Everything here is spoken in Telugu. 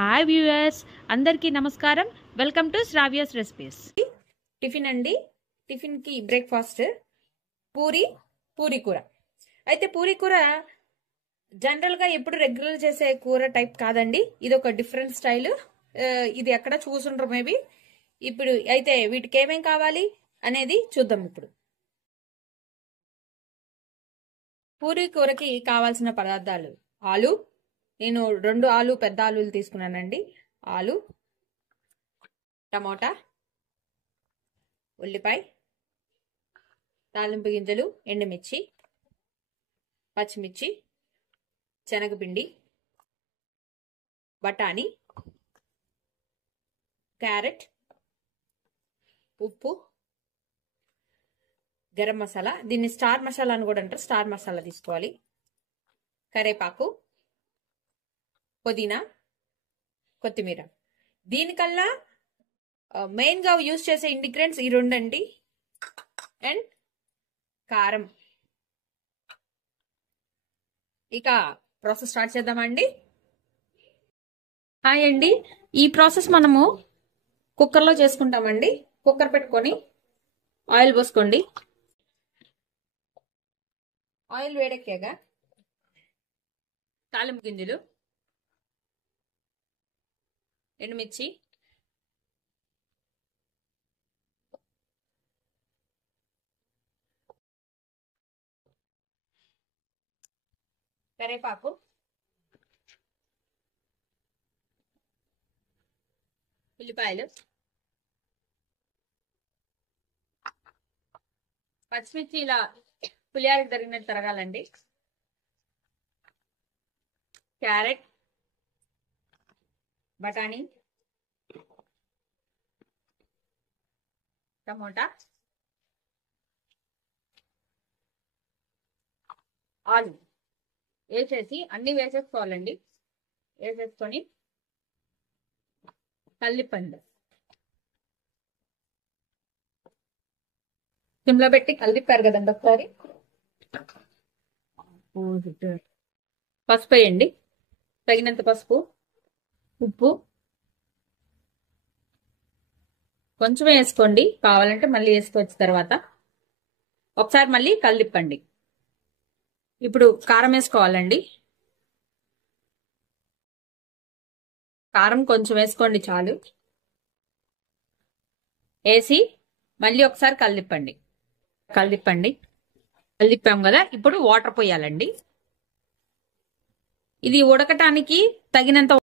హాయ్ వ్యూయర్స్, అందరికీ నమస్కారం. Welcome to Sravya's recipes. Tiffin అండి. టిఫిన్ కి బ్రేక్ఫాస్ట్ పూరి పూరి కూర. అయితే పూరి కూర జనరల్ గా ఎప్పుడు రెగ్యులర్ చేసే కూర టైప్ కాదండి. ఇది ఒక డిఫరెంట్ స్టైల్. ఇది ఎక్కడ చూసుండ్రు మేబీ. ఇప్పుడు అయితే వీటికి ఏమేం కావాలి అనేది చూద్దాం. ఇప్పుడు పూరి కూరకి కావాల్సిన పదార్థాలు: ఆలు, నేను 2 ఆలు పెద్ద ఆలులు తీసుకున్నానండి. ఆలు, టమోటా, ఉల్లిపాయ, తాలింపు గింజలు, ఎండుమిర్చి, పచ్చిమిర్చి, శనగపిండి, బఠానీ, క్యారెట్, ఉప్పు, గరం మసాలా, దీన్ని స్టార్ మసాలా అని కూడా అంటారు. స్టార్ మసాలా తీసుకోవాలి. కరేపాకు, పుదీనా, కొత్తిమీర. దీనికల్లా మెయిన్ గా యూజ్ చేసే ఇంగ్రీడియంట్స్ ఈ 2 అండి. అండ్ కారం. ఇక ప్రాసెస్ స్టార్ట్ చేద్దామండి. హాయ్ అండి, ఈ ప్రాసెస్ మనము కుక్కర్లో చేసుకుంటామండి. కుక్కర్ పెట్టుకొని ఆయిల్ పోసుకోండి. ఆయిల్ వేడెక్కాక తాలింపు గింజలు, ఎండుమిర్చి, కరేపాకు, ఉల్లిపాయలు, పచ్చిమిర్చి ఇలా పులియారికి తరిగినట్టు తరగాలండి. క్యారెట్, బఠానీ, టమోటా, ఆలు వేసేసి అన్ని వేసేసుకోవాలండి. వేసేసుకొని కల్లిపండు సిమ్లో పెట్టి కలిపారు కదండి ఒకసారి. పసుపు వేయండి, తగినంత పసుపు, ఉప్పు కొంచెం వేసుకోండి, కావాలంటే మళ్ళీ వేసుకోవచ్చు తర్వాత. ఒకసారి మళ్ళీ కలిపండి. ఇప్పుడు కారం వేసుకోవాలండి. కారం కొంచెం వేసుకోండి చాలు. వేసి మళ్ళీ ఒకసారి కలిపండి. కలిపాం కదా, ఇప్పుడు వాటర్ పోయాలండి. ఇది ఉడకటానికి తగినంత